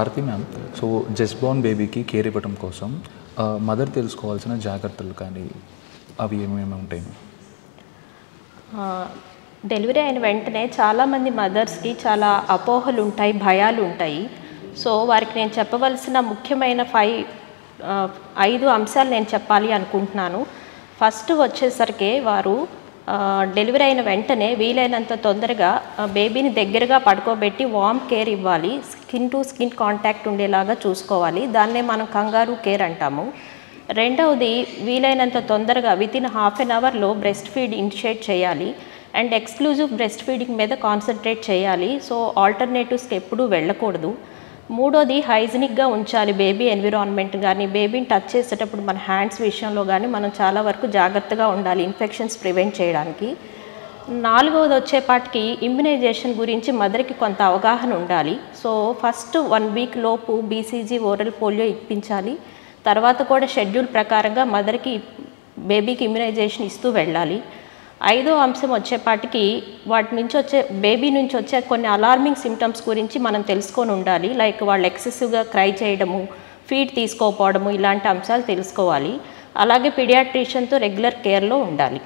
Bharati ma'am, so just born బేబీకి care ఇవ్వడం కోసం మదర్ తెలుసుకోవాల్సిన జాగ్రత్తలు కానీ అవి ఏమేమి ఉంటాయి? డెలివరీ అయిన వెంటనే చాలామంది మదర్స్కి చాలా అపోహలు ఉంటాయి, భయాలు ఉంటాయి. సో వారికి నేను చెప్పవలసిన ముఖ్యమైన 5 అంశాలు నేను చెప్పాలి అనుకుంటున్నాను. ఫస్ట్ వచ్చేసరికి వారు డెలివరీ అయిన వెంటనే వీలైనంత తొందరగా బేబీని దగ్గరగా పడుకోబెట్టి వార్మ్ కేర్ ఇవ్వాలి. స్కిన్ టు స్కిన్ కాంటాక్ట్ ఉండేలాగా చూసుకోవాలి. దాన్నే మనం కంగారు కేర్ అంటాము. రెండవది, వీలైనంత తొందరగా వితిన్ హాఫ్ అన్ అవర్లో బ్రెస్ట్ ఫీడ్ ఇనిషియేట్ చేయాలి అండ్ ఎక్స్క్లూజివ్ బ్రెస్ట్ ఫీడింగ్ మీద కాన్సన్ట్రేట్ చేయాలి. సో ఆల్టర్నేటివ్స్కి ఎప్పుడూ వెళ్ళకూడదు. మూడోది, హైజీనిక్గా ఉంచాలి బేబీ ఎన్విరాన్మెంట్ కానీ, బేబీని టచ్ చేసేటప్పుడు మన హ్యాండ్స్ విషయంలో కానీ మనం చాలా వరకు జాగ్రత్తగా ఉండాలి ఇన్ఫెక్షన్స్ ప్రివెంట్ చేయడానికి. నాలుగవది వచ్చేపాటికి ఇమ్యునైజేషన్ గురించి మదర్కి కొంత అవగాహన ఉండాలి. సో ఫస్ట్ 1 వీక్ లోపు బీసీజీ, ఓరల్ పోలియో ఇప్పించాలి. తర్వాత కూడా షెడ్యూల్ ప్రకారంగా మదర్కి బేబీకి ఇమ్యునైజేషన్ ఇస్తూ వెళ్ళాలి. 5వ అంశం వచ్చేపాటికి బేబీ నుంచి వచ్చే కొన్ని అలార్మింగ్ సిమ్టమ్స్ గురించి మనం తెలుసుకొని ఉండాలి. లైక్ వాళ్ళు ఎక్సెసివ్గా క్రై చేయడము, ఫీడ్ తీసుకోకపోవడము, ఇలాంటి అంశాలు తెలుసుకోవాలి. అలాగే పీడియాట్రిషియన్తో రెగ్యులర్ కేర్లో ఉండాలి.